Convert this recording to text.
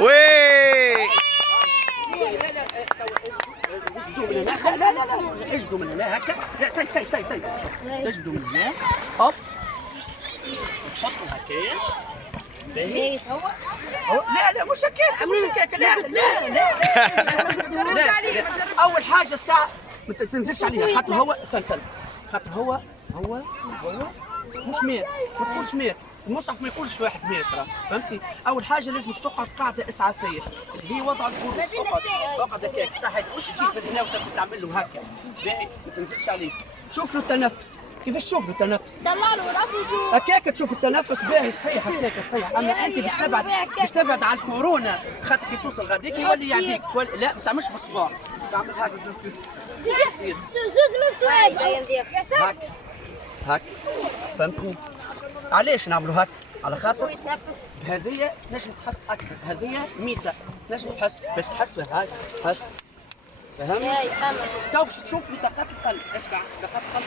وي اجدوا من هنا، لا لا لا اجدوا من هنا هكا، لا سي شوف اجدوا من هنا، هوب حطوا هكايا باهي. لا لا مش هكاك لا لا لا لا اول حاجه الساعه ما تنزلش عليها، خاطر هو سلسل، خاطر هو مش مات، ما تقولش مات، المصحف ما يقولش 1 متر، فهمتني؟ اول حاجه لازمك تقعد قاعده اسعافيه اللي هي وضع الكروب، اقعد هكاك صحيح، مش تجيب من هنا وتعمل له هكا باهي، ما تنزلش عليه، شوف له التنفس، كيفاش تشوف له التنفس؟ طلع له راسه وشوف هكاك تشوف التنفس باهي صحيح، هكاك صحيح، اما انت باش تبعد عن الكورونا، خاطر كي توصل غاديك يولي يعديك، لا ما تعملش بالصباع، تعمل هكا زوز من سويد هك هك، فهمتني؟ علاش نعملوا هك؟ على خاطر هذه نجم تحس اكثر، هذه ميته نجم تحس، باش تحس هاي حس، فهمت؟ تو باش تشوف لي دقات القلب، اسمع دقات القلب